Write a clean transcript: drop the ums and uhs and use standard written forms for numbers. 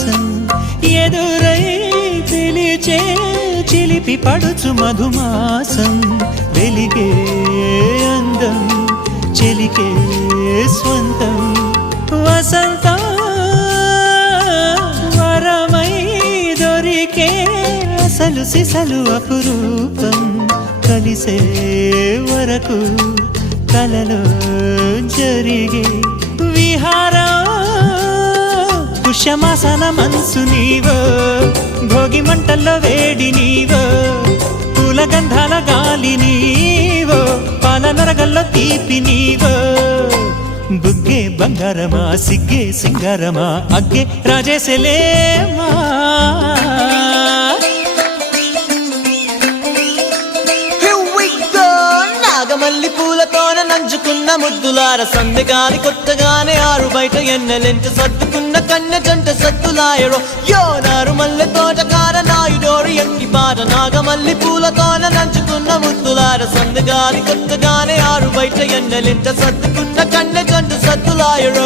విలాసం ఎదురై పిలిచే చిలిపి పడుచు మధుమాసం వెలిగే అందం చెలికే స్వంతం వసంతం వరమై దొరికే అసలు సిసలు అపురూపం కలిసే వరకు కలలో జరిగే విహారం పుష్యమాసన మనసు నీవో భోగి మంటల్లో వేడి నీవో పూల గంధాల గాలి నీవో పాల నరగల్లో తీపి నీవో బుగ్గే బంగారమా సిగ్గే సింగారమా అగ్గే రాజేసలేమా నాగమల్లి పూలతోన నంచుకున్న ముద్దులార సందెగాలి కొట్టగానే ఆరు బయట ఎన్నెలెంట సర్దుకున్న కన్నె జంట సత్తులాయరో యో నారు మల్లె తోటకార నాయుడోరు ఎంకి పాట నాగమల్లి పూలతోన నంచుకున్న ముద్దులార సందెగాలి కొట్టగానే ఆరు బయట ఎన్నెలెంట సర్దుకున్న కన్నె జంట సత్తులాయరో